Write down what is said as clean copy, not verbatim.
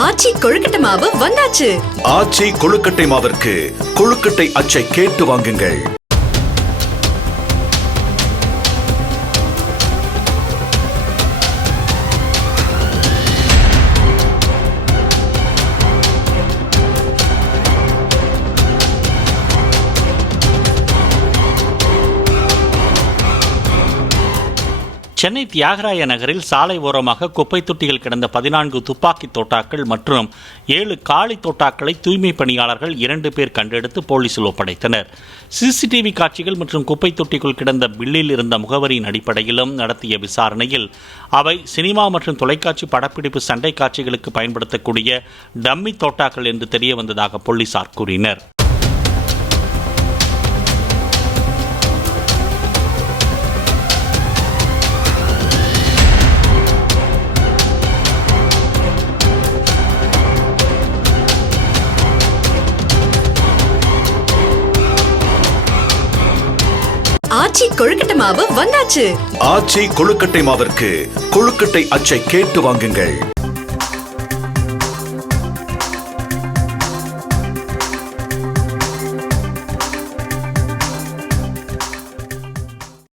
ஆச்சி கொழுக்கட்டை மாவு வந்தாச்சு. ஆச்சி கொழுக்கட்டை மாவிற்கு கொழுக்கட்டை அச்சை கேட்டு வாங்குங்கள். சென்னை தியாகராய நகரில் சாலை ஓரமாக குப்பை தொட்டிகள் கிடந்த 14 துப்பாக்கி தோட்டாக்கள் மற்றும் 7 காலி தோட்டாக்களை தூய்மை பணியாளர்கள் 2 பேர் கண்டெடுத்து போலீசில் ஒப்படைத்தனர். சிசிடிவி காட்சிகள் மற்றும் குப்பை தொட்டிக்குள் கிடந்த பில்லில் இருந்த முகவரியின் அடிப்படையிலும் நடத்திய விசாரணையில் அவை சினிமா மற்றும் தொலைக்காட்சி படப்பிடிப்பு சண்டை காட்சிகளுக்கு பயன்படுத்தக்கூடிய டம்மி தோட்டாக்கள் என்று தெரிய வந்ததாக போலீசார் கூறினர். ஆச்சி கொழுக்கட்டை மாவு வந்தாச்சு. ஆச்சி கொழுக்கட்டை மாவிற்கு கொழுக்கட்டை அச்சை கேட்டு வாங்குங்கள்.